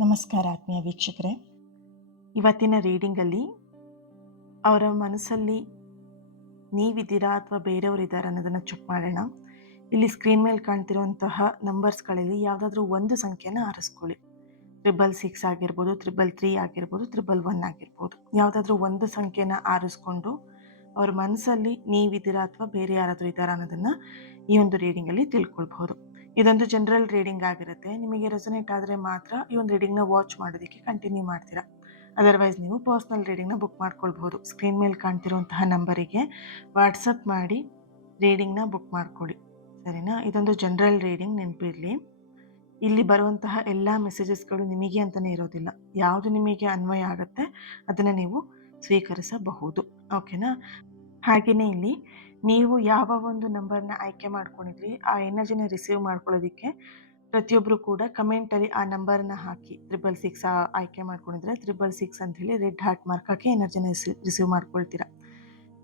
ನಮಸ್ಕಾರ ಆತ್ಮೀಯ ವೀಕ್ಷಕರೇ. ಇವತ್ತಿನ ರೀಡಿಂಗಲ್ಲಿ ಅವರ ಮನಸ್ಸಲ್ಲಿ ನೀವಿದ್ದೀರಾ ಅಥವಾ ಬೇರೆಯವರಿದ್ದಾರೆ ಅನ್ನೋದನ್ನು ಚೆಕ್ ಮಾಡೋಣ. ಇಲ್ಲಿ ಸ್ಕ್ರೀನ್ ಮೇಲೆ ಕಾಣ್ತಿರುವಂತಹ ನಂಬರ್ಸ್ಗಳಲ್ಲಿ ಯಾವುದಾದ್ರೂ ಒಂದು ಸಂಖ್ಯೆನ ಆರಿಸ್ಕೊಳ್ಳಿ. 666 ಆಗಿರ್ಬೋದು, 333 ಆಗಿರ್ಬೋದು, 111 ಆಗಿರ್ಬೋದು. ಯಾವುದಾದ್ರೂ ಒಂದು ಸಂಖ್ಯೆನ ಆರಿಸ್ಕೊಂಡು ಅವ್ರ ಮನಸ್ಸಲ್ಲಿ ನೀವಿದ್ದೀರಾ ಅಥವಾ ಬೇರೆ ಯಾರಾದರೂ ಇದ್ದಾರಾ ಅನ್ನೋದನ್ನು ಈ ಒಂದು ರೀಡಿಂಗಲ್ಲಿ ತಿಳ್ಕೊಳ್ಬಹುದು. ಇದೊಂದು ಜನರಲ್ ರೀಡಿಂಗ್ ಆಗಿರುತ್ತೆ. ನಿಮಗೆ ರೆಸೊನೇಟ್ ಆದರೆ ಮಾತ್ರ ಈ ಒಂದು ರೀಡಿಂಗ್ನ ವಾಚ್ ಮಾಡೋದಕ್ಕೆ ಕಂಟಿನ್ಯೂ ಮಾಡ್ತೀರಾ. ಅದರ್ವೈಸ್ ನೀವು ಪರ್ಸ್ನಲ್ ರೀಡಿಂಗ್ನ ಬುಕ್ ಮಾಡ್ಕೊಳ್ಬಹುದು. ಸ್ಕ್ರೀನ್ ಮೇಲೆ ಕಾಣ್ತಿರುವಂತಹ ನಂಬರಿಗೆ ವಾಟ್ಸಪ್ ಮಾಡಿ ರೀಡಿಂಗ್ನ ಬುಕ್ ಮಾಡ್ಕೊಳ್ಳಿ, ಸರಿನಾ? ಇದೊಂದು ಜನರಲ್ ರೀಡಿಂಗ್, ನೆನಪಿರಲಿ. ಇಲ್ಲಿ ಬರುವಂತಹ ಎಲ್ಲ ಮೆಸೇಜಸ್ಗಳು ನಿಮಗೆ ಅಂತಲೇ ಇರೋದಿಲ್ಲ. ಯಾವುದು ನಿಮಗೆ ಅನ್ವಯ ಆಗುತ್ತೆ ಅದನ್ನು ನೀವು ಸ್ವೀಕರಿಸಬಹುದು, ಓಕೆನಾ? ಹಾಗೆಯೇ ಇಲ್ಲಿ ನೀವು ಯಾವ ಒಂದು ನಂಬರ್ನ ಆಯ್ಕೆ ಮಾಡ್ಕೊಂಡಿದ್ರಿ ಆ ಎನರ್ಜಿನ ರಿಸೀವ್ ಮಾಡ್ಕೊಳ್ಳೋದಕ್ಕೆ ಪ್ರತಿಯೊಬ್ಬರು ಕೂಡ ಕಮೆಂಟಲ್ಲಿ ಆ ನಂಬರ್ನ ಹಾಕಿ. 666 ಆಯ್ಕೆ ಮಾಡ್ಕೊಂಡಿದ್ರೆ 666 ಅಂತ ಹೇಳಿ ರೆಡ್ ಹಾರ್ಟ್ ಮಾರ್ಕ್ ಹಾಕಿ ಎನರ್ಜಿನ ರಿಸೀವ್ ಮಾಡ್ಕೊಳ್ತೀರಾ.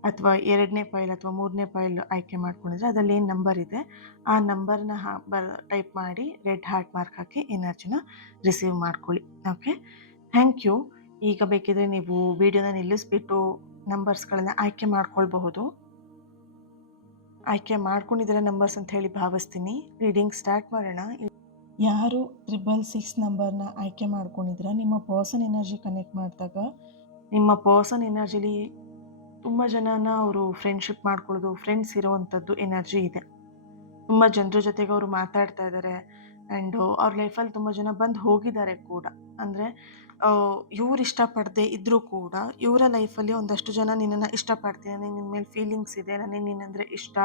ಅಥವಾ 2ನೇ ಫೈಲ್ ಅಥವಾ 3ನೇ ಫೈಲ್ ಆಯ್ಕೆ ಮಾಡ್ಕೊಂಡಿದ್ರೆ ಅದರಲ್ಲಿ ಏನು ನಂಬರ್ ಇದೆ ಆ ನಂಬರ್ನ ಟೈಪ್ ಮಾಡಿ ರೆಡ್ ಹಾರ್ಟ್ ಮಾರ್ಕ್ ಹಾಕಿ ಎನರ್ಜಿನ ರಿಸೀವ್ ಮಾಡ್ಕೊಳ್ಳಿ, ಓಕೆ? Thank you. ಈಗ ಬೇಕಿದ್ರೆ ನೀವು ವಿಡಿಯೋನ ನಿಲ್ಲಿಸ್ಬಿಟ್ಟು ನಂಬರ್ಸ್ಗಳನ್ನ ಆಯ್ಕೆ ಮಾಡ್ಕೊಳ್ಬಹುದು. ಆಯ್ಕೆ ಮಾಡ್ಕೊಂಡಿದ್ದೀರ ನಂಬರ್ಸ್ ಅಂತ ಹೇಳಿ ಭಾವಿಸ್ತೀನಿ. ರೀಡಿಂಗ್ ಸ್ಟಾರ್ಟ್ ಮಾಡೋಣ. ಯಾರು 666 ನಂಬರ್ನ ಆಯ್ಕೆ ಮಾಡ್ಕೊಂಡಿದ್ದೀರ, ನಿಮ್ಮ ಪರ್ಸನ್ ಎನರ್ಜಿ ಕನೆಕ್ಟ್ ಮಾಡಿದಾಗ ನಿಮ್ಮ ಪರ್ಸನ್ ಎನರ್ಜಿಲಿ ತುಂಬ ಜನನ ಅವರು ಫ್ರೆಂಡ್ಶಿಪ್ ಮಾಡ್ಕೊಳ್ಳೋದು, ಫ್ರೆಂಡ್ಸ್ ಇರೋವಂಥದ್ದು ಎನರ್ಜಿ ಇದೆ. ತುಂಬ ಜನರ ಜೊತೆಗೆ ಅವರು ಮಾತಾಡ್ತಾ ಇದ್ದಾರೆ ಆ್ಯಂಡ್ ಅವ್ರ ಲೈಫಲ್ಲಿ ತುಂಬ ಜನ ಬಂದು ಹೋಗಿದ್ದಾರೆ ಕೂಡ. ಅಂದರೆ ಇವ್ರು ಇಷ್ಟಪಡದೆ ಇದ್ದರೂ ಕೂಡ ಇವರ ಲೈಫಲ್ಲಿ ಒಂದಷ್ಟು ಜನ ನಿನ್ನನ್ನು ಇಷ್ಟಪಡ್ತೀನಿ, ನನಗೆ ನಿನ್ನ ಮೇಲೆ ಫೀಲಿಂಗ್ಸ್ ಇದೆ, ನನಗೆ ನೀನಂದರೆ ಇಷ್ಟ,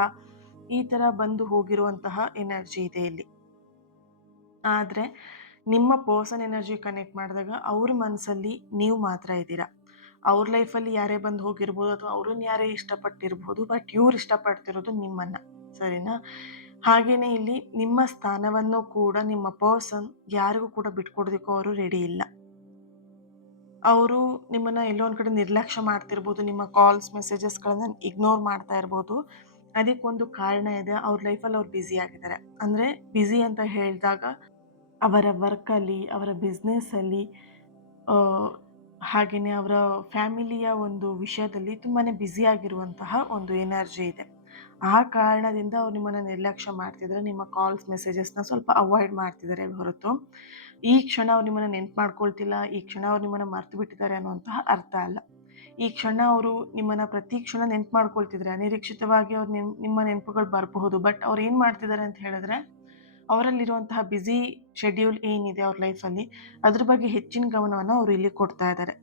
ಈ ಥರ ಬಂದು ಹೋಗಿರುವಂತಹ ಎನರ್ಜಿ ಇದೆ ಇಲ್ಲಿ. ಆದರೆ ನಿಮ್ಮ ಪರ್ಸನ್ ಎನರ್ಜಿ ಕನೆಕ್ಟ್ ಮಾಡಿದಾಗ ಅವ್ರ ಮನಸ್ಸಲ್ಲಿ ನೀವು ಮಾತ್ರ ಇದ್ದೀರಾ. ಅವ್ರ ಲೈಫಲ್ಲಿ ಯಾರೇ ಬಂದು ಹೋಗಿರ್ಬೋದು ಅಥವಾ ಅವ್ರನ್ನ ಯಾರೇ ಇಷ್ಟಪಟ್ಟಿರ್ಬೋದು, ಬಟ್ ಇವ್ರು ಇಷ್ಟಪಡ್ತಿರೋದು ನಿಮ್ಮನ್ನು, ಸರಿನಾ? ಹಾಗೆಯೇ ಇಲ್ಲಿ ನಿಮ್ಮ ಸ್ಥಾನವನ್ನು ಕೂಡ ನಿಮ್ಮ ಪರ್ಸನ್ ಯಾರಿಗೂ ಕೂಡ ಬಿಟ್ಕೊಡೋದಕ್ಕೂ ಅವರು ರೆಡಿ ಇಲ್ಲ. ಅವರು ನಿಮ್ಮನ್ನು ಎಲ್ಲೋ ಒಂದು ಕಡೆ ನಿರ್ಲಕ್ಷ್ಯ ಮಾಡ್ತಿರ್ಬೋದು, ನಿಮ್ಮ ಕಾಲ್ಸ್ ಮೆಸೇಜಸ್ಗಳನ್ನು ಇಗ್ನೋರ್ ಮಾಡ್ತಾ ಇರ್ಬೋದು. ಅದಕ್ಕೊಂದು ಕಾರಣ ಇದೆ. ಅವ್ರ ಲೈಫಲ್ಲಿ ಅವ್ರು ಬ್ಯುಸಿ ಆಗಿದ್ದಾರೆ. ಅಂದರೆ ಬ್ಯುಸಿ ಅಂತ ಹೇಳಿದಾಗ ಅವರ ವರ್ಕಲ್ಲಿ, ಅವರ ಬಿಸ್ನೆಸ್ಸಲ್ಲಿ, ಹಾಗೆಯೇ ಅವರ ಫ್ಯಾಮಿಲಿಯ ಒಂದು ವಿಷಯದಲ್ಲಿ ತುಂಬಾ ಬ್ಯುಸಿಯಾಗಿರುವಂತಹ ಒಂದು ಎನರ್ಜಿ ಇದೆ. ಆ ಕಾರಣದಿಂದ ಅವ್ರು ನಿಮ್ಮನ್ನು ನಿರ್ಲಕ್ಷ್ಯ ಮಾಡ್ತಿದ್ದಾರೆ. ನಿಮ್ಮ ಕಾಲ್ಸ್ ಮೆಸೇಜಸ್ನ ಸ್ವಲ್ಪ ಅವಾಯ್ಡ್ ಮಾಡ್ತಿದ್ದಾರೆ ಹೊರತು ಈ ಕ್ಷಣ ಅವ್ರು ನಿಮ್ಮನ್ನು ನೆನ್ಪು ಮಾಡ್ಕೊಳ್ತಿಲ್ಲ, ಈ ಕ್ಷಣ ಅವ್ರು ನಿಮ್ಮನ್ನು ಮರ್ತು ಬಿಟ್ಟಿದ್ದಾರೆ ಅನ್ನುವಂತಹ ಅರ್ಥ ಅಲ್ಲ. ಈ ಕ್ಷಣ ಅವರು ನಿಮ್ಮನ್ನು ಪ್ರತಿ ಕ್ಷಣ ನೆನ್ಪು ಮಾಡ್ಕೊಳ್ತಿದ್ದಾರೆ. ಅನಿರೀಕ್ಷಿತವಾಗಿ ಅವ್ರು ನಿಮ್ಮ ನೆನಪುಗಳು ಬರಬಹುದು. ಬಟ್ ಅವ್ರು ಏನು ಮಾಡ್ತಿದ್ದಾರೆ ಅಂತ ಹೇಳಿದ್ರೆ ಅವರಲ್ಲಿರುವಂತಹ ಬ್ಯುಸಿ ಶೆಡ್ಯೂಲ್ ಏನಿದೆ ಅವ್ರ ಲೈಫಲ್ಲಿ ಅದ್ರ ಬಗ್ಗೆ ಹೆಚ್ಚಿನ ಗಮನವನ್ನು ಅವರು ಇಲ್ಲಿ ಕೊಡ್ತಾ ಇದ್ದಾರೆ.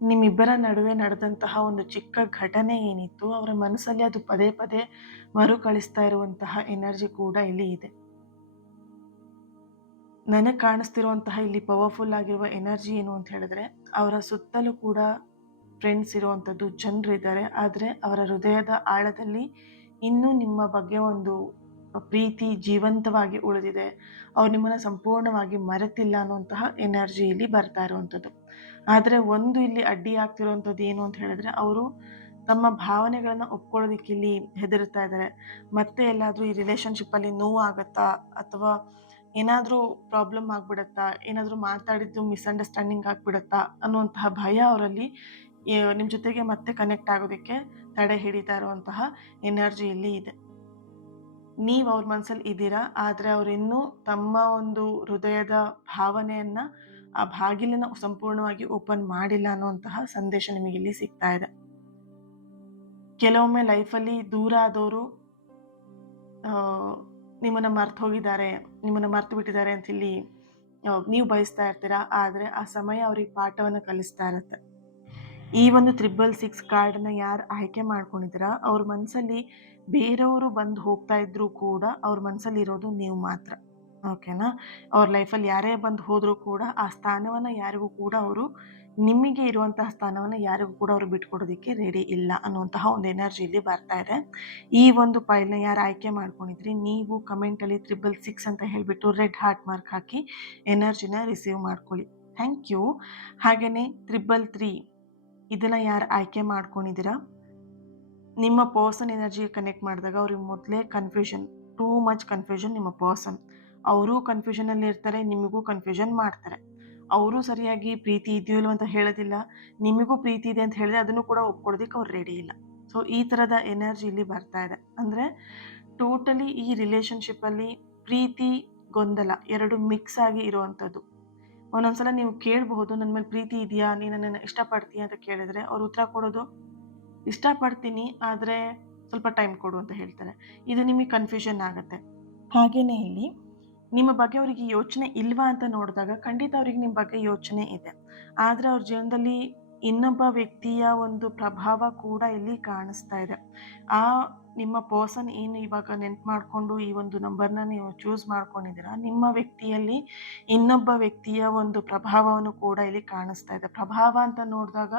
ನಿಮ್ಮಿಬ್ಬರ ನಡುವೆ ನಡೆದಂತಹ ಒಂದು ಚಿಕ್ಕ ಘಟನೆ ಏನಿತ್ತು ಅವರ ಮನಸ್ಸಲ್ಲಿ ಅದು ಪದೇ ಪದೇ ಮರುಕಳಿಸ್ತಾ ಇರುವಂತಹ ಎನರ್ಜಿ ಕೂಡ ಇಲ್ಲಿ ಇದೆ. ನನಗೆ ಕಾಣಿಸ್ತಿರುವಂತಹ ಇಲ್ಲಿ ಪವರ್ಫುಲ್ ಆಗಿರುವ ಎನರ್ಜಿ ಏನು ಅಂತ ಹೇಳಿದ್ರೆ ಅವರ ಸುತ್ತಲೂ ಕೂಡ ಫ್ರೆಂಡ್ಸ್ ಇರುವಂಥದ್ದು ಜನರಿದ್ದಾರೆ. ಆದರೆ ಅವರ ಹೃದಯದ ಆಳದಲ್ಲಿ ಇನ್ನೂ ನಿಮ್ಮ ಬಗ್ಗೆ ಒಂದು ಪ್ರೀತಿ ಜೀವಂತವಾಗಿ ಉಳಿದಿದೆ. ಅವ್ರು ನಿಮ್ಮನ್ನು ಸಂಪೂರ್ಣವಾಗಿ ಮರೆತಿಲ್ಲ ಅನ್ನುವಂತಹ ಎನರ್ಜಿ ಇಲ್ಲಿ ಬರ್ತಾ ಇರುವಂಥದ್ದು. ಆದರೆ ಒಂದು ಇಲ್ಲಿ ಅಡ್ಡಿ ಆಗ್ತಿರುವಂಥದ್ದು ಏನು ಅಂತ ಹೇಳಿದ್ರೆ ಅವರು ತಮ್ಮ ಭಾವನೆಗಳನ್ನು ಒಪ್ಕೊಳ್ಳೋದಕ್ಕೆ ಇಲ್ಲಿ ಹೆದರ್ತಾ ಇದ್ದಾರೆ. ಮತ್ತೆ ಎಲ್ಲಾದರೂ ಈ ರಿಲೇಷನ್ಶಿಪ್ಪಲ್ಲಿ ನೋವು ಆಗುತ್ತಾ ಅಥವಾ ಏನಾದರೂ ಪ್ರಾಬ್ಲಮ್ ಆಗಿಬಿಡುತ್ತಾ, ಏನಾದರೂ ಮಾತಾಡಿದ್ದು ಮಿಸ್ಅಂಡರ್ಸ್ಟ್ಯಾಂಡಿಂಗ್ ಆಗಿಬಿಡುತ್ತಾ ಅನ್ನುವಂತಹ ಭಯ ಅವರಲ್ಲಿ ನಿಮ್ಮ ಜೊತೆಗೆ ಮತ್ತೆ ಕನೆಕ್ಟ್ ಆಗೋದಕ್ಕೆ ತಡೆ ಹಿಡಿತಾ ಇರುವಂತಹ ಎನರ್ಜಿ ಇಲ್ಲಿ ಇದೆ. ನೀವು ಅವ್ರ ಮನಸ್ಸಲ್ಲಿ ಇದ್ದೀರಾ, ಆದರೆ ಅವರಿನ್ನೂ ತಮ್ಮ ಒಂದು ಹೃದಯದ ಭಾವನೆಯನ್ನು ಆ ಬಾಗಿಲನ್ನು ಸಂಪೂರ್ಣವಾಗಿ ಓಪನ್ ಮಾಡಿಲ್ಲ ಅನ್ನುವಂತಹ ಸಂದೇಶ ನಿಮಗಿಲ್ಲಿ ಸಿಗ್ತಾ ಇದೆ. ಕೆಲವೊಮ್ಮೆ ಲೈಫಲ್ಲಿ ದೂರ ಆದವರು ನಿಮ್ಮನ್ನು ಮರ್ತು ಹೋಗಿದ್ದಾರೆ, ನಿಮ್ಮನ್ನು ಮರ್ತು ಬಿಟ್ಟಿದ್ದಾರೆ ಅಂತ ಇಲ್ಲಿ ನೀವು ಬಯಸ್ತಾ ಇರ್ತೀರಾ. ಆದರೆ ಆ ಸಮಯ ಅವ್ರಿಗೆ ಪಾಠವನ್ನು ಕಲಿಸ್ತಾ ಇರುತ್ತೆ. ಈ ಒಂದು 666 ಕಾರ್ಡನ್ನ ಯಾರು ಆಯ್ಕೆ ಮಾಡ್ಕೊಂಡಿದ್ದೀರಾ ಅವ್ರ ಮನಸ್ಸಲ್ಲಿ ಬೇರೆಯವರು ಬಂದು ಹೋಗ್ತಾ ಇದ್ರೂ ಕೂಡ ಅವ್ರ ಮನಸ್ಸಲ್ಲಿ ಇರೋದು ನೀವು ಮಾತ್ರ, ಓಕೆನಾ? ಅವ್ರ ಲೈಫಲ್ಲಿ ಯಾರೇ ಬಂದು ಹೋದರೂ ಕೂಡ ಆ ಸ್ಥಾನವನ್ನು ಯಾರಿಗೂ ಕೂಡ ಅವರು ನಿಮಗೆ ಇರುವಂತಹ ಸ್ಥಾನವನ್ನು ಯಾರಿಗೂ ಕೂಡ ಅವರು ಬಿಟ್ಕೊಡೋದಕ್ಕೆ ರೆಡಿ ಇಲ್ಲ ಅನ್ನುವಂತಹ ಒಂದು ಎನರ್ಜಿ ಇಲ್ಲಿ ಬರ್ತಾ ಇದೆ. ಈ ಒಂದು ಫೈಲ್ನ ಯಾರು ಆಯ್ಕೆ ಮಾಡ್ಕೊಂಡಿದ್ರಿ ನೀವು ಕಮೆಂಟಲ್ಲಿ 666 ಅಂತ ಹೇಳಿಬಿಟ್ಟು ರೆಡ್ ಹಾರ್ಟ್ ಮಾರ್ಕ್ ಹಾಕಿ ಎನರ್ಜಿನ ರಿಸೀವ್ ಮಾಡ್ಕೊಳ್ಳಿ. Thank you. ಹಾಗೆಯೇ 333 ಇದನ್ನು ಯಾರು ಆಯ್ಕೆ ಮಾಡ್ಕೊಂಡಿದ್ದೀರಾ ನಿಮ್ಮ ಪರ್ಸನ್ ಎನರ್ಜಿಗೆ ಕನೆಕ್ಟ್ ಮಾಡಿದಾಗ ಅವ್ರಿಗೆ ಮೊದಲೇ ಕನ್ಫ್ಯೂಷನ್, ಟೂ ಮಚ್ ಕನ್ಫ್ಯೂಷನ್. ನಿಮ್ಮ ಪರ್ಸನ್ ಅವರು ಕನ್ಫ್ಯೂಷನಲ್ಲಿ ಇರ್ತಾರೆ, ನಿಮಗೂ ಕನ್ಫ್ಯೂಷನ್ ಮಾಡ್ತಾರೆ. ಅವರು ಸರಿಯಾಗಿ ಪ್ರೀತಿ ಇದೆಯೋ ಇಲ್ವೋ ಅಂತ ಹೇಳೋದಿಲ್ಲ. ನಿಮಗೂ ಪ್ರೀತಿ ಇದೆ ಅಂತ ಹೇಳಿದ್ರೆ ಅದನ್ನು ಕೂಡ ಒಪ್ಕೊಳ್ಳೋದಕ್ಕೆ ಅವ್ರು ರೆಡಿ ಇಲ್ಲ. ಸೊ ಈ ಥರದ ಎನರ್ಜಿ ಇಲ್ಲಿ ಬರ್ತಾ ಇದೆ. ಅಂದರೆ ಟೋಟಲಿ ಈ ರಿಲೇಶನ್‌ಶಿಪ್ಪಲ್ಲಿ ಪ್ರೀತಿ, ಗೊಂದಲ 2 ಮಿಕ್ಸ್ ಆಗಿ ಇರುವಂಥದ್ದು. ಒಂದೊಂದ್ಸಲ ನೀವು ಕೇಳಬಹುದು, "ನನ್ನ ಮೇಲೆ ಪ್ರೀತಿ ಇದೆಯಾ? ನೀನು ನನ್ನನ್ನು ಇಷ್ಟಪಡ್ತೀಯಾ?" ಅಂತ ಕೇಳಿದ್ರೆ ಅವ್ರು ಉತ್ತರ ಕೊಡೋದು, "ಇಷ್ಟಪಡ್ತೀನಿ, ಆದ್ರೆ ಸ್ವಲ್ಪ ಟೈಮ್ ಕೊಡು" ಅಂತ ಹೇಳ್ತಾರೆ. ಇದು ನಿಮಗೆ ಕನ್ಫ್ಯೂಷನ್ ಆಗುತ್ತೆ. ಹಾಗೇನೇ ಇಲ್ಲಿ ನಿಮ್ಮ ಬಗ್ಗೆ ಅವರಿಗೆ ಯೋಚನೆ ಇಲ್ವಾ ಅಂತ ನೋಡಿದಾಗ ಖಂಡಿತ ಅವ್ರಿಗೆ ನಿಮ್ಮ ಬಗ್ಗೆ ಯೋಚನೆ ಇದೆ. ಆದ್ರೆ ಅವ್ರ ಜೀವನದಲ್ಲಿ ಇನ್ನೊಬ್ಬ ವ್ಯಕ್ತಿಯ ಒಂದು ಪ್ರಭಾವ ಕೂಡ ಇಲ್ಲಿ ಕಾಣಿಸ್ತಾ ಇದೆ. ಆ ನಿಮ್ಮ ಪರ್ಸನ್ ಏನು ಇವಾಗ ನೆನ್ಪು ಮಾಡ್ಕೊಂಡು ಈ ಒಂದು ನಂಬರ್‌ನ ನೀವು ಚೂಸ್ ಮಾಡ್ಕೊಂಡಿದ್ದೀರಾ, ನಿಮ್ಮ ವ್ಯಕ್ತಿಯಲ್ಲಿ ಇನ್ನೊಬ್ಬ ವ್ಯಕ್ತಿಯ ಒಂದು ಪ್ರಭಾವವನ್ನು ಕೂಡ ಇಲ್ಲಿ ಕಾಣಿಸ್ತಾ ಇದೆ. ಪ್ರಭಾವ ಅಂತ ನೋಡಿದಾಗ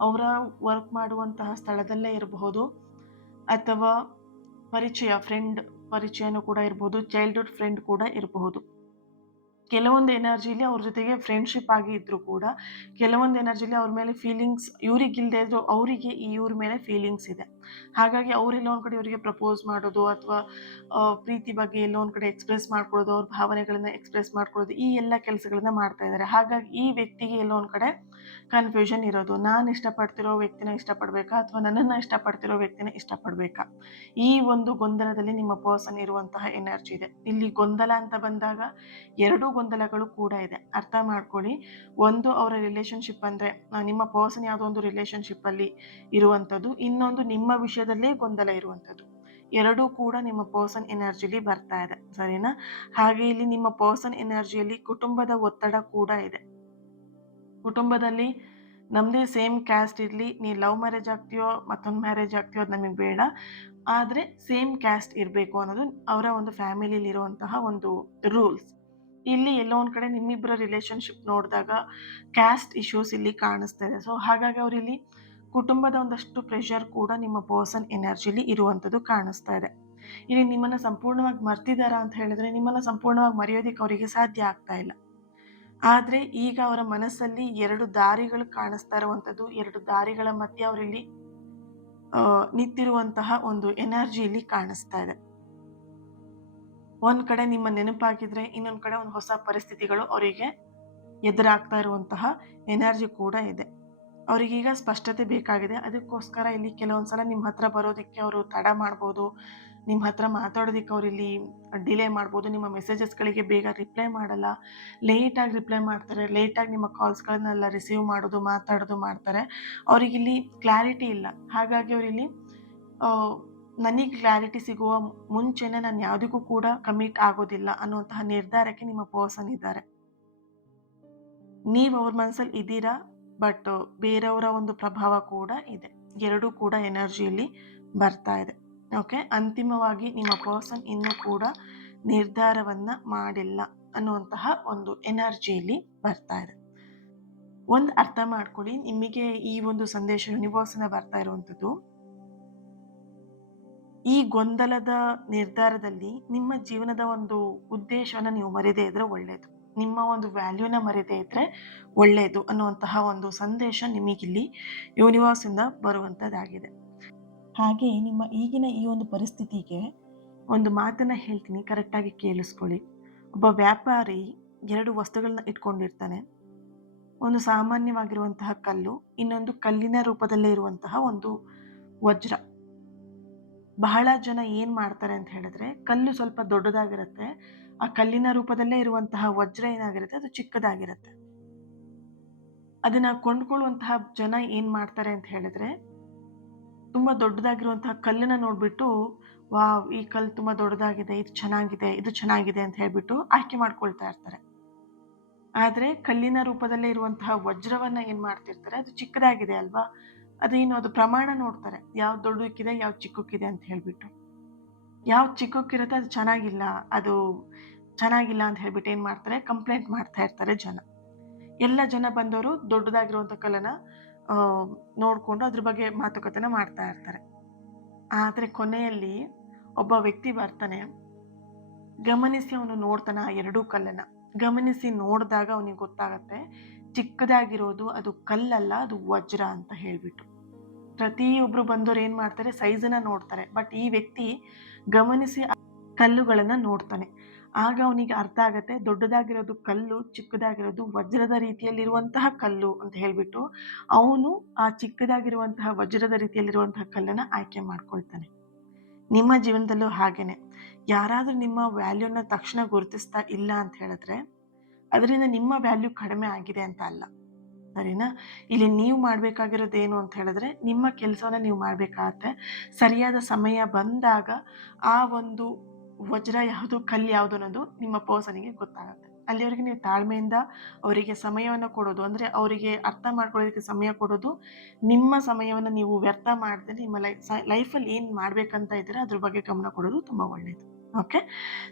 ಅವರ ವರ್ಕ್ ಮಾಡುವಂತಹ ಸ್ಥಳದಲ್ಲೇ ಇರಬಹುದು ಅಥವಾ ಫ್ರೆಂಡ್ ಪರಿಚಯನೂ ಕೂಡ ಇರಬಹುದು, ಚೈಲ್ಡ್‌ಹುಡ್ ಫ್ರೆಂಡ್ ಕೂಡ ಇರಬಹುದು. ಕೆಲವೊಂದು ಎನರ್ಜಿಲಿ ಅವ್ರ ಜೊತೆಗೆ ಫ್ರೆಂಡ್‌ಶಿಪ್ ಆಗಿ ಇದ್ರೂ ಕೂಡ, ಕೆಲವೊಂದು ಎನರ್ಜಿಲಿ ಅವ್ರ ಮೇಲೆ ಫೀಲಿಂಗ್ಸ್ ಇವ್ರಿಗಿಲ್ದೇ ಇದ್ರೂ ಅವರಿಗೆ ಇವ್ರ ಮೇಲೆ ಫೀಲಿಂಗ್ಸ್ ಇದೆ. ಹಾಗಾಗಿ ಅವ್ರೆಲ್ಲೋ ಒಂದ್ ಕಡೆ ಇವರಿಗೆ ಪ್ರಪೋಸ್ ಮಾಡೋದು ಅಥವಾ ಪ್ರೀತಿ ಬಗ್ಗೆ ಎಲ್ಲೋ ಒಂದ್ ಕಡೆ ಎಕ್ಸ್‌ಪ್ರೆಸ್ ಮಾಡ್ಕೊಳ್ಳೋದು, ಅವ್ರ ಭಾವನೆಗಳನ್ನ ಎಕ್ಸ್‌ಪ್ರೆಸ್ ಮಾಡ್ಕೊಳ್ಳೋದು, ಈ ಎಲ್ಲ ಕೆಲಸಗಳನ್ನ ಮಾಡ್ತಾ ಇದ್ದಾರೆ. ಹಾಗಾಗಿ ಈ ವ್ಯಕ್ತಿಗೆ ಎಲ್ಲೋ ಒಂದ್ ಕಡೆ ಕನ್ಫ್ಯೂಷನ್ ಇರೋದು. ನಾನು ಇಷ್ಟಪಡ್ತಿರೋ ವ್ಯಕ್ತಿನ ಇಷ್ಟಪಡ್ಬೇಕಾ ಅಥವಾ ನನ್ನನ್ನ ಇಷ್ಟಪಡ್ತಿರೋ ವ್ಯಕ್ತಿನ ಇಷ್ಟಪಡ್ಬೇಕಾ? ಈ ಒಂದು ಗೊಂದಲದಲ್ಲಿ ನಿಮ್ಮ ಪರ್ಸನ್ ಇರುವಂತಹ ಎನರ್ಜಿ ಇದೆ. ಇಲ್ಲಿ ಗೊಂದಲ ಅಂತ ಬಂದಾಗ 2 ಗೊಂದಲಗಳು ಕೂಡ ಇದೆ. ಅರ್ಥ ಮಾಡ್ಕೊಳ್ಳಿ. ಒಂದು ಅವರ ರಿಲೇಶನ್‌ಶಿಪ್ ಅಂದ್ರೆ ನಿಮ್ಮ ಪರ್ಸನ್ ಯಾವುದೋ ಒಂದು ರಿಲೇಶನ್‌ಶಿಪ್ ಅಲ್ಲಿ ಇರುವಂಥದ್ದು. ಇನ್ನೊಂದು ನಿಮ್ಮ ವಿಷಯದಲ್ಲೇ ಗೊಂದಲ ಇರುವಂಥದ್ದು. 2 ಕೂಡ ನಿಮ್ಮ ಪರ್ಸನ್ ಎನರ್ಜಿಲಿ ಬರ್ತಾ ಇದೆ. ಸರಿನಾ? ಹಾಗೆ ಇಲ್ಲಿ ನಿಮ್ಮ ಪರ್ಸನ್ ಎನರ್ಜಿಯಲ್ಲಿ ಕುಟುಂಬದ ಒತ್ತಡ ಕೂಡ ಇದೆ. ಕುಟುಂಬದಲ್ಲಿ ನಮ್ದೇ ಸೇಮ್ ಕ್ಯಾಸ್ಟ್ ಇರ್ಲಿ, ನೀ ಲವ್ ಮ್ಯಾರೇಜ್ ಆಗ್ತೀಯೋ ಮತ್ತೊಂದು ಮ್ಯಾರೇಜ್ ಆಗ್ತೀಯೋ ಅದು ನಮಗೆ ಬೇಡ. ಆದ್ರೆ ಸೇಮ್ ಕ್ಯಾಸ್ಟ್ ಇರಬೇಕು ಅನ್ನೋದು ಅವರ ಒಂದು ಫ್ಯಾಮಿಲಿಲಿ ಇರುವಂತಹ ಒಂದು ರೂಲ್ಸ್. ಇಲ್ಲಿ ಎಲ್ಲೋ ಒಂದ್ ಕಡೆ ನಿಮ್ಮಿಬ್ಬರ ರಿಲೇಶನ್‌ಶಿಪ್ ನೋಡಿದಾಗ ಕ್ಯಾಸ್ಟ್ ಇಶ್ಯೂಸ್ ಇಲ್ಲಿ ಕಾಣಿಸ್ತಾ ಇದೆ. ಸೊ ಹಾಗಾಗಿ ಅವರಿಲ್ಲಿ ಕುಟುಂಬದ ಒಂದಷ್ಟು ಪ್ರೆಷರ್ ಕೂಡ ನಿಮ್ಮ ಪರ್ಸನ್ ಎನರ್ಜಿಲಿ ಇರುವಂಥದ್ದು ಕಾಣಿಸ್ತಾ ಇದೆ. ಇಲ್ಲಿ ನಿಮ್ಮನ್ನ ಸಂಪೂರ್ಣವಾಗಿ ಮರ್ತಿದಾರಾ ಅಂತ ಹೇಳಿದ್ರೆ ನಿಮ್ಮನ್ನ ಸಂಪೂರ್ಣವಾಗಿ ಮರೆಯೋದಿಕ್ಕೆ ಅವರಿಗೆ ಸಾಧ್ಯ ಆಗ್ತಾ ಇಲ್ಲ. ಆದ್ರೆ ಈಗ ಅವರ ಮನಸ್ಸಲ್ಲಿ 2 ದಾರಿಗಳು ಕಾಣಿಸ್ತಾ ಇರುವಂಥದ್ದು, 2 ದಾರಿಗಳ ಮಧ್ಯೆ ಅವರಿಲ್ಲಿ ನಿಂತಿರುವಂತಹ ಒಂದು ಎನರ್ಜಿ ಇಲ್ಲಿ ಕಾಣಿಸ್ತಾ ಇದೆ. ಒಂದ್ ಕಡೆ ನಿಮ್ಮ ನೆನಪಾಗಿದ್ರೆ ಇನ್ನೊಂದ್ ಕಡೆ ಒಂದು ಹೊಸ ಪರಿಸ್ಥಿತಿಗಳು ಅವರಿಗೆ ಎದುರಾಗ್ತಾ ಇರುವಂತಹ ಎನರ್ಜಿ ಕೂಡ ಇದೆ. ಅವರಿಗೀಗ ಸ್ಪಷ್ಟತೆ ಬೇಕಾಗಿದೆ. ಅದಕ್ಕೋಸ್ಕರ ಇಲ್ಲಿ ಕೆಲವೊಂದ್ಸಲ ನಿಮ್ಮ ಹತ್ರ ಬರೋದಕ್ಕೆ ಅವರು ತಡ ಮಾಡ್ಬೋದು. ನಿಮ್ಮ ಹತ್ರ ಮಾತಾಡೋದಕ್ಕೆ ಅವರಿಲ್ಲಿ ಡಿಲೇ ಮಾಡ್ಬೋದು. ನಿಮ್ಮ ಮೆಸೇಜಸ್‌ಗಳಿಗೆ ಬೇಗ ರಿಪ್ಲೈ ಮಾಡಲ್ಲ. ಲೇಟಾಗಿ ರಿಪ್ಲೈ ಮಾಡ್ತಾರೆ. ಲೇಟಾಗಿ ನಿಮ್ಮ ಕಾಲ್ಸ್‌ಗಳನ್ನೆಲ್ಲ ರಿಸೀವ್ ಮಾಡೋದು, ಮಾತಾಡೋದು ಮಾಡ್ತಾರೆ. ಅವರಿಗಿಲ್ಲಿ ಕ್ಲಾರಿಟಿ ಇಲ್ಲ. ಹಾಗಾಗಿ ಅವರಿಲ್ಲಿ ನನಗೆ ಕ್ಲಾರಿಟಿ ಸಿಗುವ ಮುಂಚೆನೆ ನಾನು ಯಾವುದಕ್ಕೂ ಕೂಡ ಕಮಿಟ್ ಆಗೋದಿಲ್ಲ ಅನ್ನುವಂತಹ ನಿರ್ಧಾರಕ್ಕೆ ನಿಮ್ಮ ಪರ್ಸನ್ ಇದ್ದಾರೆ. ನೀವು ಅವ್ರ ಮನಸ್ಸಲ್ಲಿ ಇದ್ದೀರಾ, ಬಟ್ ಬೇರೆಯವರ ಒಂದು ಪ್ರಭಾವ ಕೂಡ ಇದೆ. 2 ಕೂಡ ಎನರ್ಜಿಯಲ್ಲಿ ಬರ್ತಾ ಇದೆ. ಓಕೆ. ಅಂತಿಮವಾಗಿ ನಿಮ್ಮ ಪರ್ಸನ್ ಇನ್ನೂ ಕೂಡ ನಿರ್ಧಾರವನ್ನ ಮಾಡಿಲ್ಲ ಅನ್ನುವಂತಹ ಒಂದು ಎನರ್ಜಿಯಲ್ಲಿ ಬರ್ತಾ ಇದೆ. ಒಂದು ಅರ್ಥ ಮಾಡ್ಕೊಳ್ಳಿ, ನಿಮಗೆ ಈ ಒಂದು ಸಂದೇಶ ಯೂನಿವರ್ಸ್‌ನ ಬರ್ತಾ ಇರುವಂಥದ್ದು. ಈ ಗೊಂದಲದ ನಿರ್ಧಾರದಲ್ಲಿ ನಿಮ್ಮ ಜೀವನದ ಒಂದು ಉದ್ದೇಶವನ್ನ ನೀವು ಮರೆಯದೇ ಇದ್ರೆ ಒಳ್ಳೇದು. ನಿಮ್ಮ ಒಂದು ವ್ಯಾಲ್ಯೂನ ಮರೆಯದೇ ಇದ್ರೆ ಒಳ್ಳೇದು ಅನ್ನುವಂತಹ ಒಂದು ಸಂದೇಶ ನಿಮಗಿಲ್ಲಿ ಯೂನಿವರ್ಸಿಂದ ಬರುವಂಥದ್ದಾಗಿದೆ. ಹಾಗೆ ನಿಮ್ಮ ಈಗಿನ ಈ ಒಂದು ಪರಿಸ್ಥಿತಿಗೆ ಒಂದು ಮಾತನ್ನ ಹೇಳ್ತೀನಿ, ಕರೆಕ್ಟಾಗಿ ಕೇಳಿಸ್ಕೊಳ್ಳಿ. ಒಬ್ಬ ವ್ಯಾಪಾರಿ 2 ವಸ್ತುಗಳನ್ನ ಇಟ್ಕೊಂಡಿರ್ತಾನೆ. ಒಂದು ಸಾಮಾನ್ಯವಾಗಿರುವಂತಹ ಕಲ್ಲು, ಇನ್ನೊಂದು ಕಲ್ಲಿನ ರೂಪದಲ್ಲೇ ಇರುವಂತಹ ಒಂದು ವಜ್ರ. ಬಹಳ ಜನ ಏನ್ ಮಾಡ್ತಾರೆ ಅಂತ ಹೇಳಿದ್ರೆ, ಕಲ್ಲು ಸ್ವಲ್ಪ ದೊಡ್ಡದಾಗಿರುತ್ತೆ. ಆ ಕಲ್ಲಿನ ರೂಪದಲ್ಲೇ ಇರುವಂತಹ ವಜ್ರ ಏನಾಗಿರುತ್ತೆ ಅದು ಚಿಕ್ಕದಾಗಿರುತ್ತೆ. ಅದನ್ನ ಕೊಂಡ್ಕೊಳ್ಳುವಂತಹ ಜನ ಏನ್ ಮಾಡ್ತಾರೆ ಅಂತ ಹೇಳಿದ್ರೆ, ತುಂಬಾ ದೊಡ್ಡದಾಗಿರುವಂತಹ ಕಲ್ಲನ್ನ ನೋಡ್ಬಿಟ್ಟು, ವಾವ್! ಈ ಕಲ್ಲು ತುಂಬಾ ದೊಡ್ಡದಾಗಿದೆ, ಇದು ಚೆನ್ನಾಗಿದೆ ಅಂತ ಹೇಳ್ಬಿಟ್ಟು ಆಯ್ಕೆ ಮಾಡ್ಕೊಳ್ತಾ ಇರ್ತಾರೆ. ಆದ್ರೆ ಕಲ್ಲಿನ ರೂಪದಲ್ಲೇ ಇರುವಂತಹ ವಜ್ರವನ್ನ ಏನ್ ಮಾಡ್ತಿರ್ತಾರೆ, ಅದು ಚಿಕ್ಕದಾಗಿದೆ ಅಲ್ವಾ? ಅದು ಪ್ರಮಾಣ ನೋಡ್ತಾರೆ. ಯಾವ್ದು ದೊಡ್ಡಕ್ಕಿದೆ, ಯಾವ್ದು ಚಿಕ್ಕಕ್ಕಿದೆ ಅಂತ ಹೇಳ್ಬಿಟ್ಟು. ಯಾವ್ದು ಚಿಕ್ಕಕ್ಕಿರುತ್ತೆ ಅದು ಚೆನ್ನಾಗಿಲ್ಲ ಅಂತ ಹೇಳ್ಬಿಟ್ಟು ಏನ್ ಮಾಡ್ತಾರೆ, ಕಂಪ್ಲೇಂಟ್ ಮಾಡ್ತಾ ಇರ್ತಾರೆ ಜನ. ಎಲ್ಲ ಜನ ಬಂದವರು ದೊಡ್ಡದಾಗಿರುವಂಥ ಕಲ್ಲನ್ನ ನೋಡ್ಕೊಂಡು ಅದ್ರ ಬಗ್ಗೆ ಮಾತುಕತೆನ ಮಾಡ್ತಾ ಇರ್ತಾರೆ. ಆದ್ರೆ ಕೊನೆಯಲ್ಲಿ ಒಬ್ಬ ವ್ಯಕ್ತಿ ಬರ್ತಾನೆ. ಗಮನಿಸಿ ಅವನು ನೋಡ್ತಾನೆ ಆ 2 ಕಲ್ಲನ್ನ. ಗಮನಿಸಿ ನೋಡಿದಾಗ ಅವನಿಗೆ ಗೊತ್ತಾಗತ್ತೆ, ಚಿಕ್ಕದಾಗಿರೋದು ಅದು ಕಲ್ಲಲ್ಲ, ಅದು ವಜ್ರ ಅಂತ ಹೇಳ್ಬಿಟ್ಟು. ಪ್ರತಿಯೊಬ್ರು ಬಂದವರು ಏನ್ ಮಾಡ್ತಾರೆ, ಸೈಜನ್ನ ನೋಡ್ತಾರೆ. ಬಟ್ ಈ ವ್ಯಕ್ತಿ ಗಮನಿಸಿ ಕಲ್ಲುಗಳನ್ನ ನೋಡ್ತಾನೆ. ಆಗ ಅವನಿಗೆ ಅರ್ಥ ಆಗತ್ತೆ ದೊಡ್ಡದಾಗಿರೋದು ಕಲ್ಲು, ಚಿಕ್ಕದಾಗಿರೋದು ವಜ್ರದ ರೀತಿಯಲ್ಲಿರುವಂತಹ ಕಲ್ಲು ಅಂತ ಹೇಳ್ಬಿಟ್ಟು ಅವನು ಆ ಚಿಕ್ಕದಾಗಿರುವಂತಹ ವಜ್ರದ ರೀತಿಯಲ್ಲಿರುವಂತಹ ಕಲ್ಲನ್ನ ಆಯ್ಕೆ ಮಾಡ್ಕೊಳ್ತಾನೆ. ನಿಮ್ಮ ಜೀವನದಲ್ಲೂ ಹಾಗೇನೆ. ಯಾರಾದ್ರೂ ನಿಮ್ಮ ವ್ಯಾಲ್ಯೂನ ತಕ್ಷಣ ಗುರುತಿಸ್ತಾ ಇಲ್ಲ ಅಂತ ಹೇಳಿದ್ರೆ ಅದರಿಂದ ನಿಮ್ಮ ವ್ಯಾಲ್ಯೂ ಕಡಿಮೆ ಆಗಿದೆ ಅಂತ ಅಲ್ಲ. ಸರಿನಾ? ಇಲ್ಲಿ ನೀವು ಮಾಡ್ಬೇಕಾಗಿರೋದೇನು ಅಂತ ಹೇಳಿದ್ರೆ ನಿಮ್ಮ ಕೆಲಸವನ್ನ ನೀವು ಮಾಡ್ಬೇಕಾಗತ್ತೆ. ಸರಿಯಾದ ಸಮಯ ಬಂದಾಗ ಆ ಒಂದು ವಜ್ರ ಯಾವುದು, ಕಲ್ಲು ಯಾವುದು ಅನ್ನೋದು ನಿಮ್ಮ ಪರ್ಸನ್‌ಗೆ ಗೊತ್ತಾಗತ್ತೆ. ಅಲ್ಲಿವರೆಗೆ ನೀವು ತಾಳ್ಮೆಯಿಂದ ಅವರಿಗೆ ಸಮಯವನ್ನ ಕೊಡೋದು, ಅಂದ್ರೆ ಅವರಿಗೆ ಅರ್ಥ ಮಾಡ್ಕೊಳ್ಳೋದಕ್ಕೆ ಸಮಯ ಕೊಡೋದು, ನಿಮ್ಮ ಸಮಯವನ್ನ ನೀವು ವ್ಯರ್ಥ ಮಾಡದೆ ನಿಮ್ಮ ಲೈಫಲ್ಲಿ ಏನ್ ಮಾಡ್ಬೇಕಂತ ಇದ್ದೀರಾ ಅದ್ರ ಬಗ್ಗೆ ಗಮನ ಕೊಡೋದು ತುಂಬಾ ಒಳ್ಳೇದು. Okay,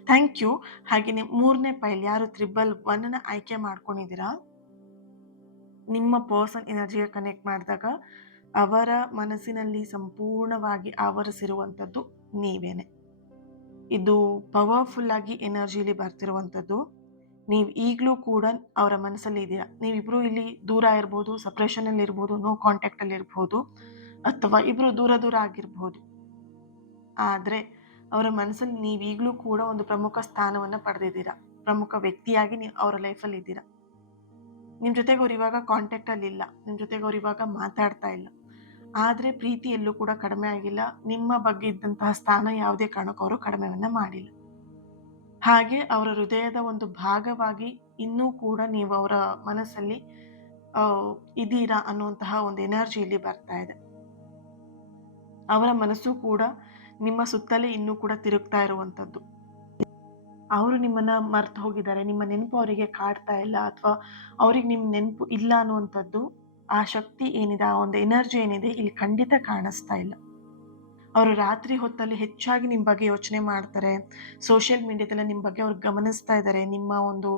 thank you. ಹಾಗೇನೆ 3ನೇ ಫೈಲ್ ಯಾರು 111ನ ಆಯ್ಕೆ ಮಾಡ್ಕೊಂಡಿದ್ದೀರಾ, ನಿಮ್ಮ ಪರ್ಸನ್ ಎನರ್ಜಿಗೆ ಕನೆಕ್ಟ್ ಮಾಡಿದಾಗ ಅವರ ಮನಸ್ಸಿನಲ್ಲಿ ಸಂಪೂರ್ಣವಾಗಿ ಆವರಿಸಿರುವಂಥದ್ದು ನೀವೇನೆ. ಇದು ಪವರ್ಫುಲ್ ಆಗಿ ಎನರ್ಜಿಲಿ ಬರ್ತಿರುವಂಥದ್ದು. ನೀವು ಈಗಲೂ ಕೂಡ ಅವರ ಮನಸ್ಸಲ್ಲಿ ಇದ್ದೀರಾ. ನೀವಿಬ್ರು ಇಲ್ಲಿ ದೂರ ಇರ್ಬೋದು, ಸಪ್ರೇಷನ್ ಅಲ್ಲಿ ಇರ್ಬೋದು, ನೋ ಕಾಂಟ್ಯಾಕ್ಟ್ ಅಲ್ಲಿ ಇರ್ಬೋದು, ಅಥವಾ ಇಬ್ರು ದೂರ ದೂರ ಆಗಿರ್ಬೋದು. ಆದ್ರೆ ಅವರ ಮನಸ್ಸಲ್ಲಿ ನೀವು ಈಗಲೂ ಕೂಡ ಒಂದು ಪ್ರಮುಖ ಸ್ಥಾನವನ್ನ ಪಡೆದಿದ್ದೀರಾ. ಪ್ರಮುಖ ವ್ಯಕ್ತಿಯಾಗಿ ನೀವು ಅವರ ಲೈಫಲ್ಲಿ ಇದ್ದೀರಾ. ನಿಮ್ ಜೊತೆಗೆ ಅವ್ರು ಇವಾಗ ಕಾಂಟ್ಯಾಕ್ಟ್ ಅಲ್ಲಿ ಇಲ್ಲ, ನಿಮ್ ಜೊತೆಗೆ ಅವ್ರು ಇವಾಗ ಮಾತಾಡ್ತಾ ಇಲ್ಲ. ಆದ್ರೆ ಪ್ರೀತಿ ಎಲ್ಲೂ ಕೂಡ ಕಡಿಮೆ ಆಗಿಲ್ಲ. ನಿಮ್ಮ ಬಗ್ಗೆ ಇದ್ದಂತಹ ಸ್ಥಾನ ಯಾವುದೇ ಕಾರಣಕ್ಕೂ ಅವರು ಕಡಿಮೆಯನ್ನ ಮಾಡಿಲ್ಲ. ಹಾಗೆ ಅವರ ಹೃದಯದ ಒಂದು ಭಾಗವಾಗಿ ಇನ್ನೂ ಕೂಡ ನೀವು ಅವರ ಮನಸ್ಸಲ್ಲಿ ಇದೀರಾ ಅನ್ನುವಂತಹ ಒಂದು ಎನರ್ಜಿ ಇಲ್ಲಿ ಬರ್ತಾ ಇದೆ. ಅವರ ಮನಸ್ಸು ಕೂಡ ನಿಮ್ಮ ಸುತ್ತಲೇ ಇನ್ನೂ ಕೂಡ ತಿರುಗ್ತಾ ಇರುವಂತದ್ದು. ಅವರು ನಿಮ್ಮನ್ನ ಮರ್ತು ಹೋಗಿದ್ದಾರೆ, ನಿಮ್ಮ ನೆನಪು ಅವರಿಗೆ ಕಾಡ್ತಾ ಇಲ್ಲ, ಅಥವಾ ಅವ್ರಿಗೆ ನಿಮ್ ನೆನಪು ಇಲ್ಲ ಅನ್ನುವಂಥದ್ದು, ಆ ಶಕ್ತಿ ಏನಿದೆ, ಆ ಒಂದು ಎನರ್ಜಿ ಏನಿದೆ ಇಲ್ಲಿ ಖಂಡಿತ ಕಾಣಿಸ್ತಾ ಇಲ್ಲ. ಅವರು ರಾತ್ರಿ ಹೊತ್ತಲ್ಲಿ ಹೆಚ್ಚಾಗಿ ನಿಮ್ಮ ಬಗ್ಗೆ ಯೋಚನೆ ಮಾಡ್ತಾರೆ. ಸೋಷಿಯಲ್ ಮೀಡಿಯಾದಲ್ಲಿ ನಿಮ್ಮ ಬಗ್ಗೆ ಅವ್ರು ಗಮನಿಸ್ತಾ ಇದ್ದಾರೆ. ನಿಮ್ಮ ಒಂದು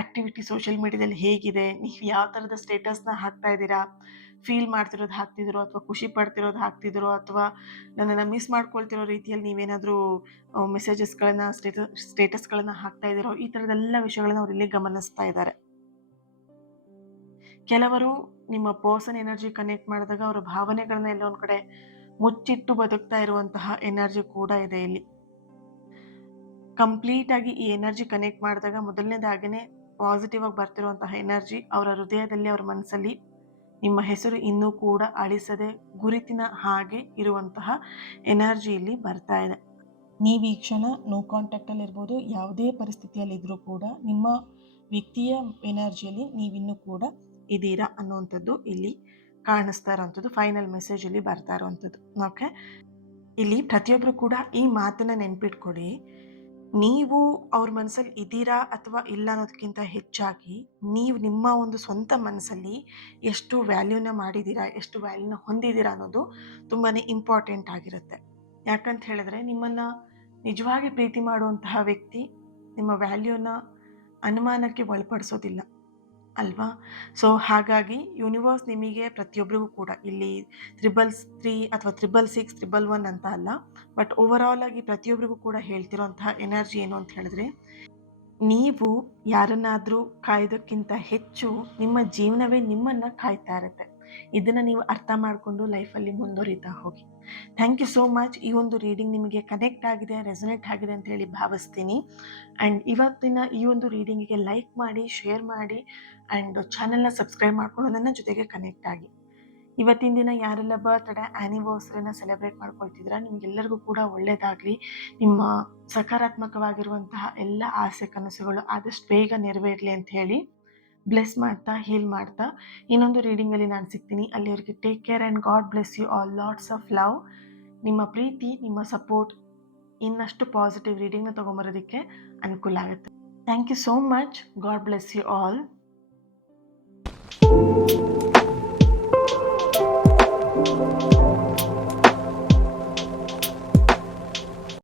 ಆಕ್ಟಿವಿಟಿ ಸೋಷಿಯಲ್ ಮೀಡಿಯಾದಲ್ಲಿ ಹೇಗಿದೆ, ನೀವು ಯಾವ ಥರದ ಸ್ಟೇಟಸ್ನ ಹಾಕ್ತಾ ಇದ್ದೀರಾ, ಫೀಲ್ ಮಾಡ್ತಿರೋದು ಹಾಕ್ತಿದ್ದೀರೋ, ಅಥವಾ ಖುಷಿ ಪಡ್ತಿರೋದು ಹಾಕ್ತಿದ್ದೀರೋ, ಅಥವಾ ನನ್ನನ್ನು ಮಿಸ್ ಮಾಡ್ಕೊಳ್ತಿರೋ ರೀತಿಯಲ್ಲಿ ನೀವೇನಾದರೂ ಮೆಸೇಜಸ್ಗಳನ್ನ ಸ್ಟೇಟಸ್ಗಳನ್ನ ಹಾಕ್ತಾ ಇದ್ದೀರೋ, ಈ ಥರದೆಲ್ಲ ವಿಷಯಗಳನ್ನ ಅವ್ರು ಇಲ್ಲಿ ಗಮನಿಸ್ತಾ ಇದ್ದಾರೆ. ಕೆಲವರು ನಿಮ್ಮ ಪರ್ಸನ್ ಎನರ್ಜಿ ಕನೆಕ್ಟ್ ಮಾಡಿದಾಗ ಅವರ ಭಾವನೆಗಳನ್ನ ಎಲ್ಲ ಒಂದ್ ಕಡೆ ಮುಚ್ಚಿಟ್ಟು ಬದುಕ್ತಾ ಇರುವಂತಹ ಎನರ್ಜಿ ಕೂಡ ಇದೆ ಇಲ್ಲಿ. ಕಂಪ್ಲೀಟ್ ಆಗಿ ಈ ಎನರ್ಜಿ ಕನೆಕ್ಟ್ ಮಾಡಿದಾಗ ಮೊದಲನೇದಾಗನೇ ಪಾಸಿಟಿವ್ ಆಗಿ ಬರ್ತಿರುವಂತಹ ಎನರ್ಜಿ ಅವರ ಹೃದಯದಲ್ಲಿ, ಅವರ ಮನಸ್ಸಲ್ಲಿ ನಿಮ್ಮ ಹೆಸರು ಇನ್ನೂ ಕೂಡ ಅಳಿಸದೆ ಗುರುತಿನ ಹಾಗೆ ಇರುವಂತಹ ಎನರ್ಜಿ ಇಲ್ಲಿ ಬರ್ತಾ ಇದೆ. ನೀವು ಈ ಕ್ಷಣ ನೋ ಕಾಂಟ್ಯಾಕ್ಟ್ ಅಲ್ಲಿ ಇರ್ಬೋದು, ಯಾವುದೇ ಪರಿಸ್ಥಿತಿಯಲ್ಲಿ ಇದ್ರೂ ಕೂಡ ನಿಮ್ಮ ವ್ಯಕ್ತಿಯ ಎನರ್ಜಿಯಲ್ಲಿ ನೀವಿನ್ನೂ ಕೂಡ ಇದೀರಾ ಅನ್ನುವಂಥದ್ದು ಇಲ್ಲಿ ಕಾಣಿಸ್ತಾ ಇರೋವಂಥದ್ದು, ಫೈನಲ್ ಮೆಸೇಜ್ ಇಲ್ಲಿ ಬರ್ತಾ ಇರುವಂಥದ್ದು. ಓಕೆ, ಇಲ್ಲಿ ಪ್ರತಿಯೊಬ್ಬರು ಕೂಡ ಈ ಮಾತನ್ನ ನೆನ್ಪಿಟ್ಕೊಡಿ. ನೀವು ಅವ್ರ ಮನಸ್ಸಲ್ಲಿ ಇದ್ದೀರಾ ಅಥವಾ ಇಲ್ಲ ಅನ್ನೋದಕ್ಕಿಂತ ಹೆಚ್ಚಾಗಿ ನೀವು ನಿಮ್ಮ ಒಂದು ಸ್ವಂತ ಮನಸ್ಸಲ್ಲಿ ಎಷ್ಟು ವ್ಯಾಲ್ಯೂನ ಮಾಡಿದ್ದೀರಾ, ಎಷ್ಟು ವ್ಯಾಲ್ಯೂನ ಹೊಂದಿದ್ದೀರಾ ಅನ್ನೋದು ತುಂಬಾನೇ ಇಂಪಾರ್ಟೆಂಟ್ ಆಗಿರುತ್ತೆ. ಯಾಕಂತ ಹೇಳಿದ್ರೆ ನಿಮ್ಮನ್ನ ನಿಜವಾಗಿ ಪ್ರೀತಿ ಮಾಡುವಂತಹ ವ್ಯಕ್ತಿ ನಿಮ್ಮ ವ್ಯಾಲ್ಯೂನ ಅನುಮಾನಕ್ಕೆ ಒಳಪಡಿಸೋದಿಲ್ಲ ಅಲ್ವಾ? ಸೊ ಹಾಗಾಗಿ ಯೂನಿವರ್ಸ್ ನಿಮಗೆ ಪ್ರತಿಯೊಬ್ಬರಿಗೂ ಕೂಡ ಇಲ್ಲಿ 333 ಅಥವಾ 666, 111 ಅಂತ ಅಲ್ಲ, ಬಟ್ ಓವರ್ ಆಲ್ ಆಗಿ ಪ್ರತಿಯೊಬ್ಬರಿಗೂ ಕೂಡ ಹೇಳ್ತಿರೋಂತಹ ಎನರ್ಜಿ ಏನು ಅಂತ ಹೇಳಿದ್ರೆ, ನೀವು ಯಾರನ್ನಾದ್ರೂ ಕಾಯೋದಕ್ಕಿಂತ ಹೆಚ್ಚು ನಿಮ್ಮ ಜೀವನವೇ ನಿಮ್ಮನ್ನ ಕಾಯ್ತಾ ಇರುತ್ತೆ. ಇದನ್ನ ನೀವು ಅರ್ಥ ಮಾಡಿಕೊಂಡು ಲೈಫಲ್ಲಿ ಮುಂದುವರಿತಾ ಹೋಗಿ. Thank you so much. ಈ ಒಂದು ರೀಡಿಂಗ್ ನಿಮಗೆ ಕನೆಕ್ಟ್ ಆಗಿದೆ, ರೆಸೊನೇಟ್ ಆಗಿದೆ ಅಂತ ಹೇಳಿ ಭಾವಿಸ್ತೀನಿ. ಆ್ಯಂಡ್ ಇವತ್ತಿನ ಈ ಒಂದು ರೀಡಿಂಗಿಗೆ ಲೈಕ್ ಮಾಡಿ, ಶೇರ್ ಮಾಡಿ, ಆ್ಯಂಡ್ ಚಾನೆಲ್ನ ಸಬ್ಸ್ಕ್ರೈಬ್ ಮಾಡಿಕೊಂಡು ನನ್ನ ಜೊತೆಗೆ ಕನೆಕ್ಟ್ ಆಗಿ. ಇವತ್ತಿನ ದಿನ ಯಾರೆಲ್ಲ ಬರ್ತ್ಡೇ ಆ್ಯನಿವರ್ಸರಿನ ಸೆಲೆಬ್ರೇಟ್ ಮಾಡ್ಕೊಳ್ತಿದ್ದೀರಾ, ನಿಮಗೆಲ್ಲರಿಗೂ ಕೂಡ ಒಳ್ಳೆಯದಾಗಲಿ. ನಿಮ್ಮ ಸಕಾರಾತ್ಮಕವಾಗಿರುವಂತಹ ಎಲ್ಲ ಆಸೆ ಕನಸುಗಳು ಆದಷ್ಟು ಬೇಗ ನೆರವೇರಲಿ ಅಂತ ಹೇಳಿ ಬ್ಲೆಸ್ ಮಾಡ್ತಾ, ಹೀಲ್ ಮಾಡ್ತಾ ಇನ್ನೊಂದು ರೀಡಿಂಗಲ್ಲಿ ನಾನು ಸಿಗ್ತೀನಿ. ಅಲ್ಲಿವರೆಗೆ take care and God bless you all. Lots of love. ನಿಮ್ಮ ಪ್ರೀತಿ, ನಿಮ್ಮ ಸಪೋರ್ಟ್ ಇನ್ನಷ್ಟು ಪಾಸಿಟಿವ್ ರೀಡಿಂಗ್ನ ತೊಗೊಂಬರೋದಕ್ಕೆ ಅನುಕೂಲ ಆಗುತ್ತೆ. Thank you so much. God bless you all.